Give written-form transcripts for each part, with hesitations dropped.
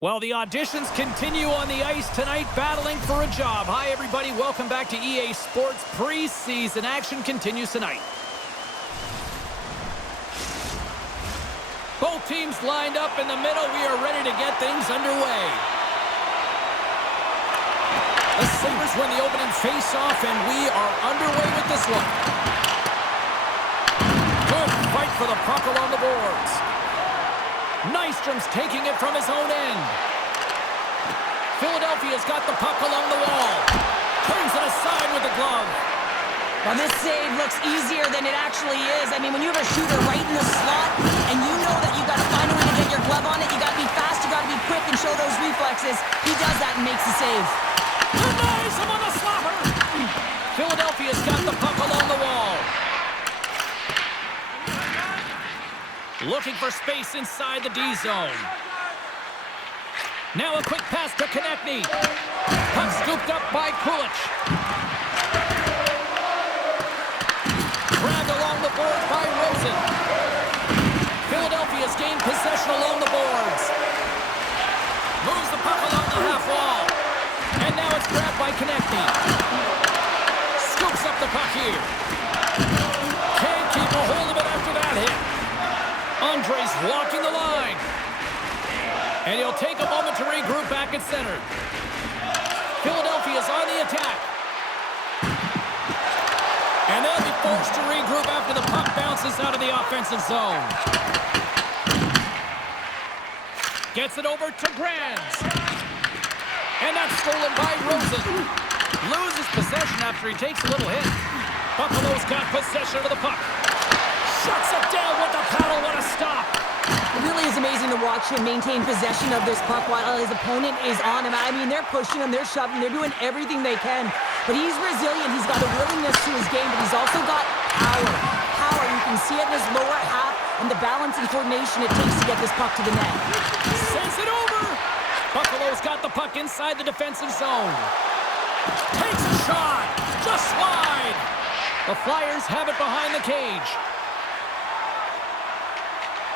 Well, the auditions continue on the ice tonight, battling for a job. Hi, everybody. Welcome back to EA Sports. Preseason action continues tonight. Both teams lined up in the middle. We are ready to get things underway. The Sabres win the opening face-off, and we are underway with this one. Good fight for the puck along the boards. Nystrom's taking it from his own end. Philadelphia's got the puck along the wall. Turns it aside with the glove. Well, this save looks easier than it actually is. I mean, when you have a shooter right in the slot, and you know that you've got to find a way to get your glove on it, you got to be fast, you got to be quick, and show those reflexes. He does that and makes the save. Denies him on the slapper. Philadelphia's got the puck along the wall. Looking for space inside the D zone. Now a quick pass to Konechny. Puck scooped up by Kulich. Grabbed along the boards by Rosen. Philadelphia's gained possession along the boards. Moves the puck along the half wall. And now it's grabbed by Konechny. Scoops up the puck here. Can't keep a hold of it after that hit. Andre's walking the line. And he'll take a moment to regroup back at center. Philadelphia's on the attack. And they'll be forced to regroup after the puck bounces out of the offensive zone. Gets it over to Grands. And that's stolen by Rosen. Loses possession after he takes a little hit. Buffalo's got possession of the puck. Shuts it down with the paddle. What a stop. It really is amazing to watch him maintain possession of this puck while his opponent is on him. I mean, they're pushing him, they're shoving, they're doing everything they can. But he's resilient. He's got a willingness to his game, but he's also got power. Power. You can see it in his lower half and the balance and coordination it takes to get this puck to the net. Sends it over. Buffalo's got the puck inside the defensive zone. Takes a shot. Just wide. The Flyers have it behind the cage.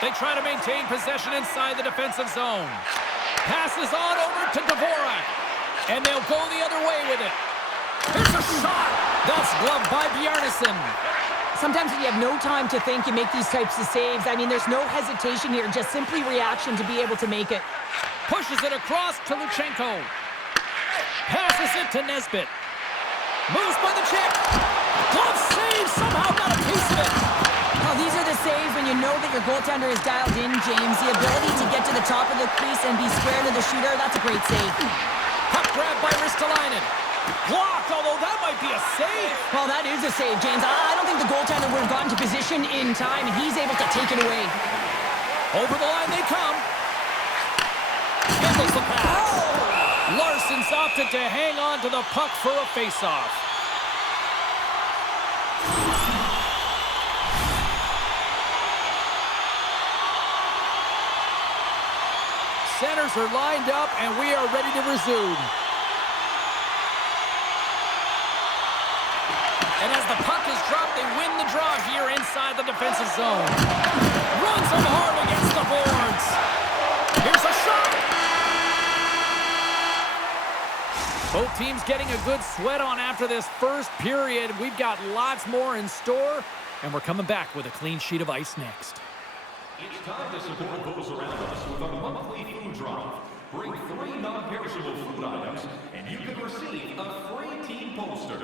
They try to maintain possession inside the defensive zone. Passes on over to Dvorak. And they'll go the other way with it. Here's a shot. That's gloved by Bjarnason. Sometimes when you have no time to think, you make these types of saves. I mean, there's no hesitation here, just simply reaction to be able to make it. Pushes it across to Luchenko. Passes it to Nesbitt. Moves by the check. Glove save. Somehow got a piece of it. Oh, these are the saves when you know that your goaltender is dialed in, James. The ability to get to the top of the crease and be square to the shooter, that's a great save. Puck grab by Ristolainen. Blocked, although that might be a save. Well, that is a save, James. I don't think the goaltender would have gotten to position in time, and he's able to take it away. Over the line they come. Handles the pass. Oh! Larson's opted to hang on to the puck for a face-off. Centers are lined up, and we are ready to resume. And as the puck is dropped, they win the draw here inside the defensive zone. Runs them hard against the boards. Here's a shot. Both teams getting a good sweat on after this first period. We've got lots more in store, and we're coming back with a clean sheet of ice next. It's time to support those around us with a monthly food drive. Bring 3 non-perishable food items, and you can receive a free team poster.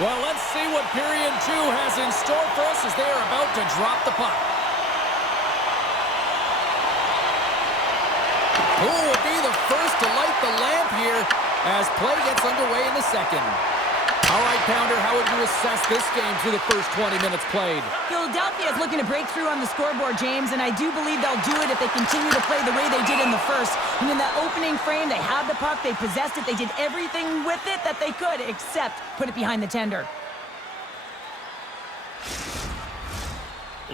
Well, let's see what period 2 has in store for us as they are about to drop the puck. Who will be the first to light the lamp here as play gets underway in the second? All right, Pounder, how would you assess this game through the first 20 minutes played? Philadelphia is looking to break through on the scoreboard, James, and I do believe they'll do it if they continue to play the way they did in the first. And in that opening frame, they had the puck, they possessed it, they did everything with it that they could except put it behind the tender.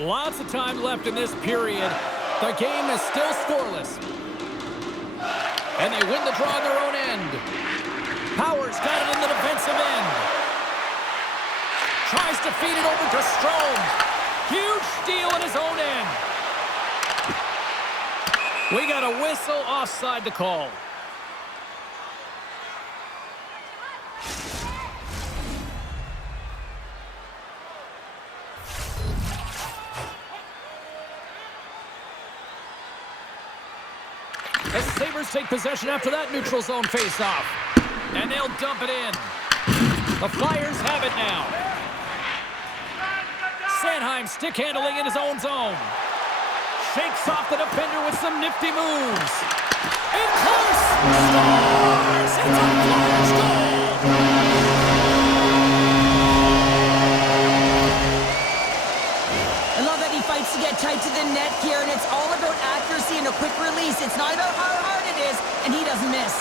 Lots of time left in this period. The game is still scoreless. And they win the draw on their own end. Powers got it in the defensive end. Tries to feed it over to Strome. Huge steal in his own end. We got a whistle offside to call. The Sabres take possession after that neutral zone faceoff. And they'll dump it in. The Flyers have it now. Sanheim stick handling in his own zone. Shakes off the defender with some nifty moves. In close! Scores! It's a Flyers goal! I love that he fights to get tight to the net here, and it's all about accuracy and a quick release. It's not about how hard it is, and he doesn't miss.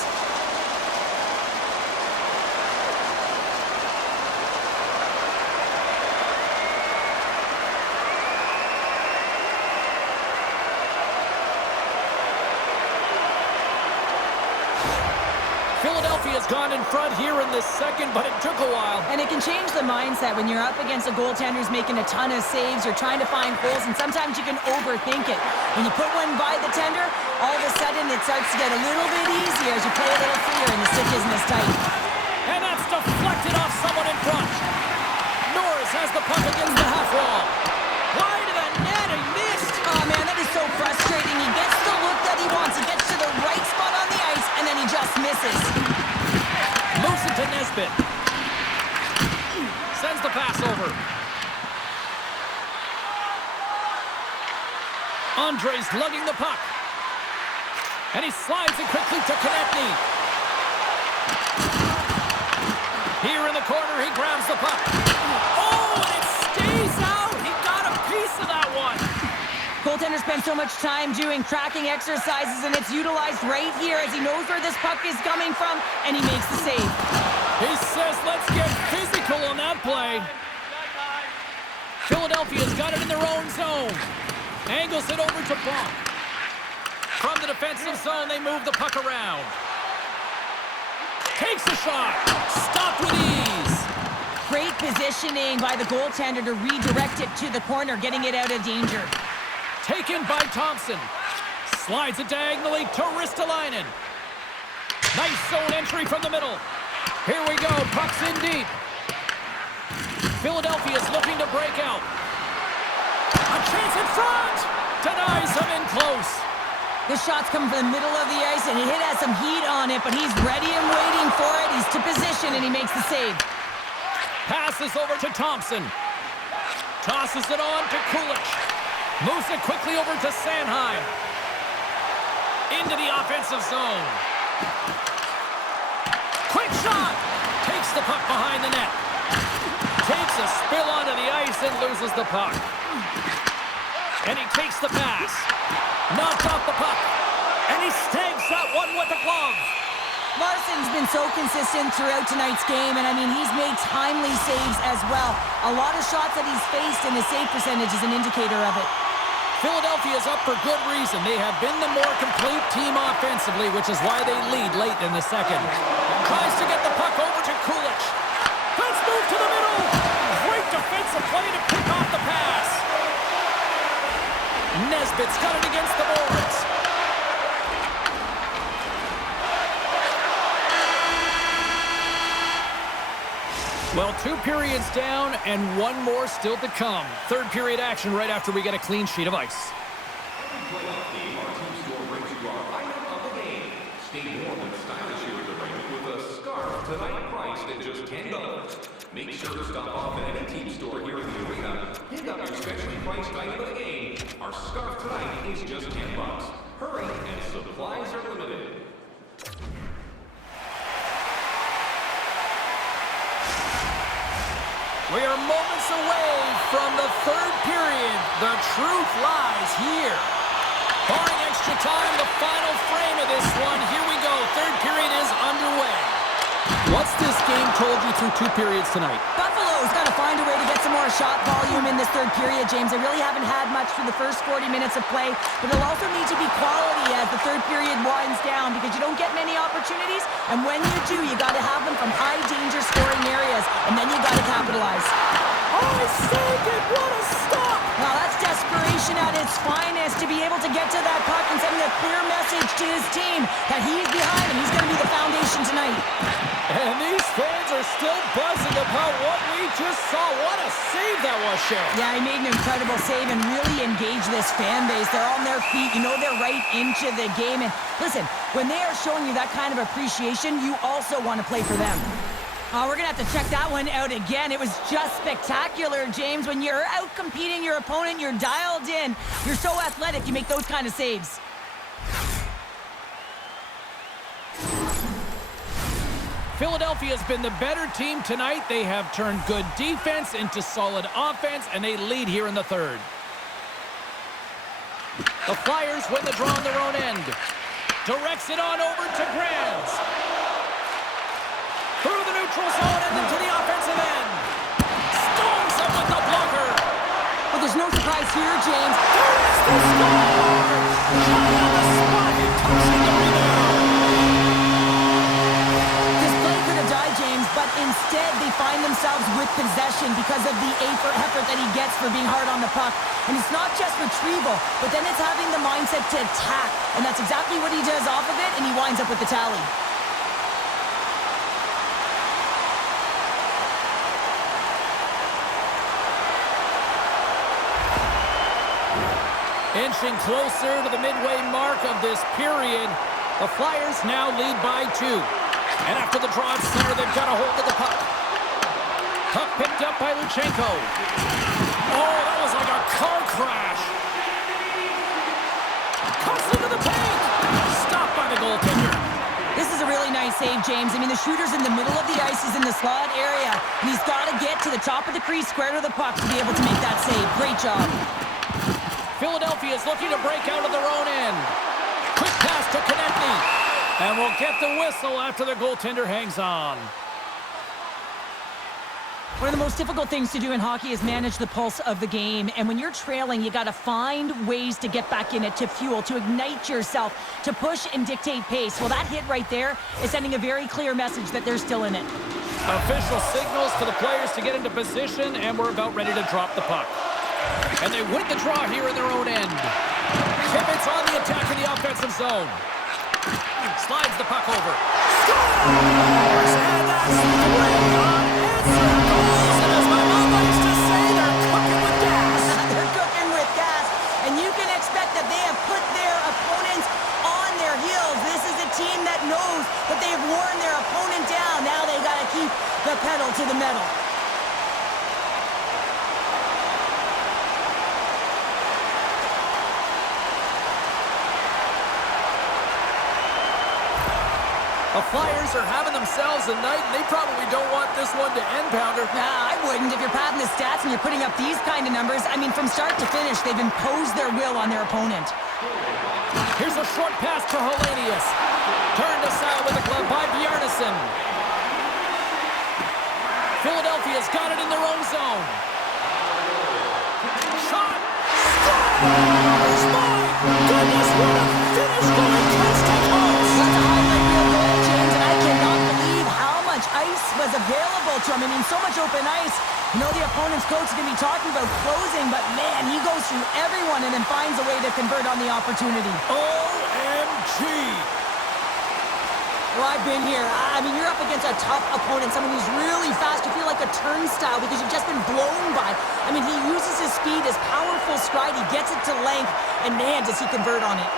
Philadelphia's gone in front here in the second, but it took a while. And it can change the mindset when you're up against a goaltender who's making a ton of saves. You're trying to find holes, and sometimes you can overthink it. When you put one by the tender, all of a sudden it starts to get a little bit easier as you play a little freer and the stick isn't as tight. And that's deflected off someone in front. Norris has the puck against the half wall. Wide of the net, he missed. Oh man, that is so frustrating. He gets the look that he wants. He gets to the right spot on the ice, and then he just misses. Moves it to Nesbitt. Sends the pass over. Andre's lugging the puck. And he slides it quickly to Konechny. Here in the corner, he grabs the puck. Oh, and it stays out. He got a piece of that one. Goaltender spends so much time doing tracking exercises, and it's utilized right here as he knows where this puck is coming from, and he makes the save. He says, let's get physical on that play. Philadelphia's got it in their own zone. Angles it over to Bonk. From the defensive zone, they move the puck around. Takes a shot. Stopped with ease. Great positioning by the goaltender to redirect it to the corner, getting it out of danger. Taken by Thompson. Slides it diagonally to Ristolainen. Nice zone entry from the middle. Here we go. Puck's in deep. Philadelphia's looking to break out. A chance in front. Denies him in close. This shot's coming from the middle of the ice, and it has some heat on it, but he's ready and waiting for it. He's to position, and he makes the save. Passes over to Thompson. Tosses it on to Kulich. Moves it quickly over to Sanheim. Into the offensive zone. Quick shot! Takes the puck behind the net. Takes a spill onto the ice and loses the puck. And he takes the pass. Knocks off the puck. And he snags that one with the glove. Larson's been so consistent throughout tonight's game, and I mean, he's made timely saves as well. A lot of shots that he's faced, and his save percentage is an indicator of it. Philadelphia's up for good reason. They have been the more complete team offensively, which is why they lead late in the second. Tries to get the puck over to Kulich. Let's move to the middle. Great defensive play to pick off the pass. Nesbitt's got it against the boards. Well, 2 periods down and 1 more still to come. Third period action right after we get a clean sheet of ice. Playoff game, our team store brings you our item of the game. Stay warm and stylish here at the rink with a scarf tonight priced at just $10. Make sure to stop off at any team store here in the arena. Pick up your specially priced item of the game. Our scarf tonight is just $10. Hurry, and supplies are limited. We are moments away from the third period. The truth lies here. Barring extra time, the final frame of this one. Here we go. Third period is underway. What's this game told you through 2 periods tonight? Buffalo's got to find a way to get some more shot volume in this third period, James. They really haven't had much for the first 40 minutes of play, but it'll also need to be quality as the third period winds down because you don't get many opportunities, and when you do, you got to have them from high-danger scoring areas, and then you got to capitalize. Oh, he saved it! What a stop! Now that's desperation at its finest, to be able to get to that puck and sending a clear message to his team that he's behind and he's going to be the foundation tonight. And these fans are still buzzing about what we just saw. What a save that was, Cheryl. Yeah, he made an incredible save and really engaged this fan base. They're on their feet. You know they're right into the game. And listen, when they are showing you that kind of appreciation, you also want to play for them. We're going to have to check that one out again. It was just spectacular, James. When you're out competing your opponent, you're dialed in. You're so athletic, you make those kind of saves. Philadelphia has been the better team tonight. They have turned good defense into solid offense, and they lead here in the third. The Flyers win the draw on their own end. Directs it on over to Grands. Through the neutral zone and into the offensive end. Storms him with the blocker. But there's no surprise here, James. There is the score! Shot on the spot. He comes in the rebound. This play could have died, James, but instead they find themselves with possession because of the effort that he gets for being hard on the puck. And it's not just retrieval, but then it's having the mindset to attack. And that's exactly what he does off of it, and he winds up with the tally. Inching closer to the midway mark of this period, the Flyers now lead by 2. And after the draw at center, they've got a hold of the puck. Puck picked up by Luchenko. Oh, that was like a car crash. Cuts into the paint. Stopped by the goaltender. This is a really nice save, James. I mean, the shooter's in the middle of the ice. He's in the slot area. And he's got to get to the top of the crease, square to the puck, to be able to make that save. Great job. Philadelphia is looking to break out of their own end. Quick pass to Konechny. And we'll get the whistle after the goaltender hangs on. One of the most difficult things to do in hockey is manage the pulse of the game. And when you're trailing, you got to find ways to get back in it, to fuel, to ignite yourself, to push and dictate pace. Well, that hit right there is sending a very clear message that they're still in it. Official signals to the players to get into position, and we're about ready to drop the puck. And they win the draw here in their own end. Tippets on the attack in the offensive zone. Slides the puck over. Scores! And that's 3 unanswered goals. And as my mom likes to say, they're cooking with gas. They're cooking with gas. And you can expect that they have put their opponents on their heels. This is a team that knows that they've worn their opponent down. Now they got to keep the pedal to the metal. The Flyers are having themselves a night, and they probably don't want this one to end, Pounder. Nah, I wouldn't. If you're padding the stats and you're putting up these kind of numbers, I mean, from start to finish, they've imposed their will on their opponent. Here's a short pass to Hellenius. Turned aside with a glove by Bjarnason. Philadelphia's got it in their own zone. Shot! Scores! My goodness, what a finish going coast to coast! That's a highlight reel goal, James, and I cannot believe how much ice was available to him. I mean, so much open ice. You know the opponent's coach is going to be talking about closing, but man, he goes through everyone and then finds a way to convert on the opportunity. OMG! Well, I've been here. I mean, you're up against a tough opponent, someone who's really fast. You feel like a turnstile because you've just been blown by. I mean, he uses his speed, his powerful stride. He gets it to length, and man, does he convert on it.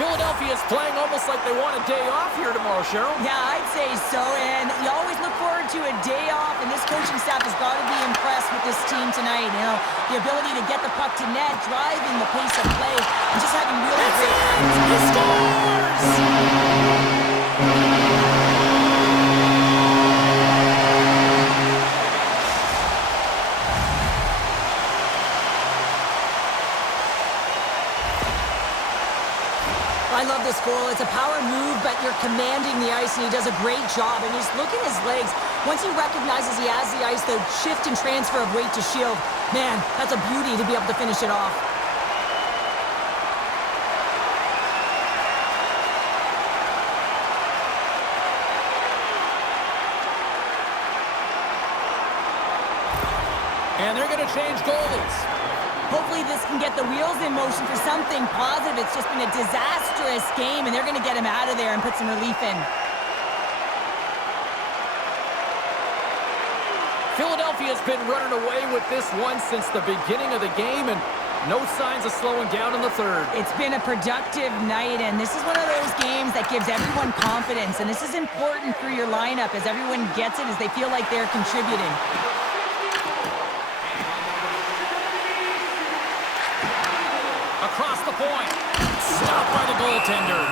Philadelphia is playing almost like they want a day off here tomorrow, Cheryl. Yeah, I'd say so, and you always look forward to a day off, and this coaching staff has got to be impressed with this team tonight. You know, the ability to get the puck to net, driving the pace of play, and just having really great times. He scores! I love this goal. It's a power move, but you're commanding the ice, and he does a great job. And he's looking at his legs. Once he recognizes he has the ice, the shift and transfer of weight to shield, Man, that's a beauty to be able to finish it off. And they're going to change goalies. Hopefully this can get the wheels in motion for something positive. It's just been a disastrous game, and they're going to get him out of there and put some relief in. Philadelphia's been running away with this one since the beginning of the game, and no signs of slowing down in the third. It's been a productive night, and this is one of those games that gives everyone confidence, and this is important for your lineup as everyone gets it, as they feel like they're contributing. Across the point. Stopped by the goaltender.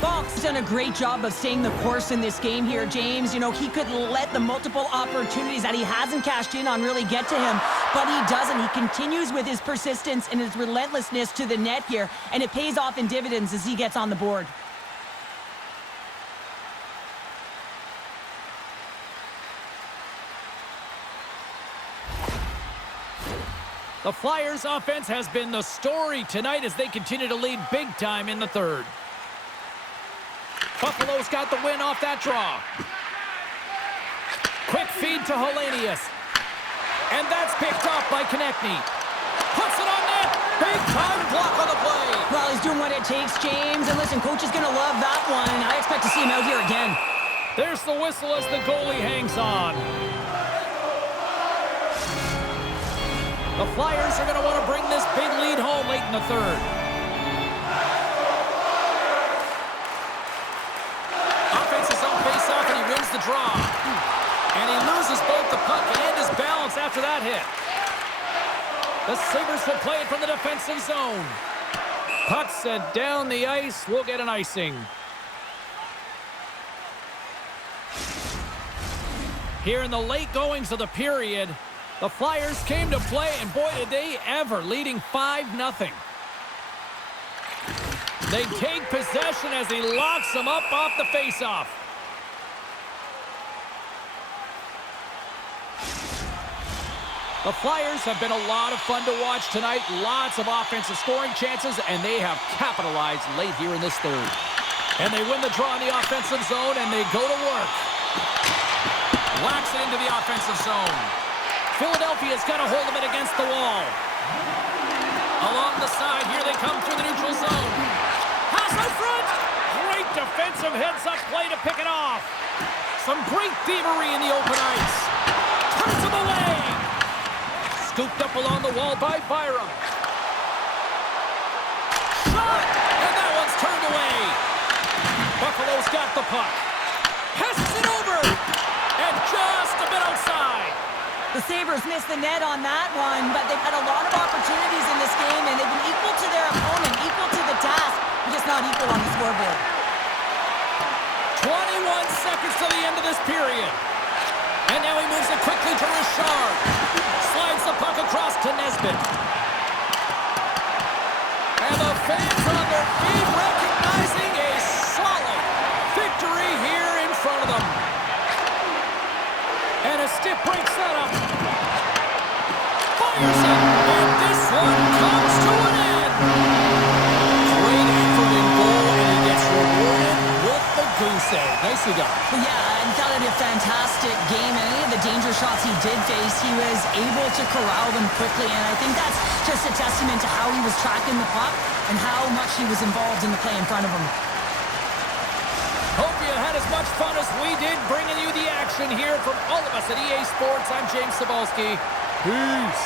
Fox done a great job of staying the course in this game here, James. You know, he could let the multiple opportunities that he hasn't cashed in on really get to him, but he doesn't. He continues with his persistence and his relentlessness to the net here, and it pays off in dividends as he gets on the board. The Flyers' offense has been the story tonight as they continue to lead big time in the third. Buffalo's got the win off that draw. Quick feed to Hellenius. And that's picked off by Konechny. Puts it on net. Big time block on the play. Well, he's doing what it takes, James. And listen, coach is going to love that one. I expect to see him out here again. There's the whistle as the goalie hangs on. The Flyers are going to want to bring this big lead home late in the third. Offense's on face-off, and he wins the draw. And he loses both the puck and his balance after that hit. The Sabres will play it from the defensive zone. Puck sent down the ice. We'll get an icing. Here in the late goings of the period, the Flyers came to play, and boy, did they ever, leading 5-0. They take possession as he locks them up off the faceoff. The Flyers have been a lot of fun to watch tonight. Lots of offensive scoring chances, and they have capitalized late here in this third. And they win the draw in the offensive zone, and they go to work. Locks it into the offensive zone. Philadelphia's got a hold of it against the wall. Along the side, here they come through the neutral zone. Pass out front. Great defensive heads-up play to pick it off. Some great thievery in the open ice. Turns him away. Scooped up along the wall by Byram. Shot! And that one's turned away. Buffalo's got the puck. Passes it over. And just a bit outside. The Sabres missed the net on that one, but they've had a lot of opportunities in this game, and they've been equal to their opponent, equal to the task, but just not equal on the scoreboard. 21 seconds to the end of this period. And now he moves it quickly to Richard. Slides the puck across to Nesbitt. And the fans on their feet recognizing a solid victory here in front of them. And a stiff break setup. Fires it. And this one comes to an end. Great effort in goal, and he gets rewarded with the goose egg. Nicely done. Yeah, and that was a fantastic game. And any of the danger shots he did face, he was able to corral them quickly. And I think that's just a testament to how he was tracking the puck and how much he was involved in the play in front of him. Hope you had as much fun as we did bringing you the action here from all of us at EA Sports. I'm James Cebulski. Peace.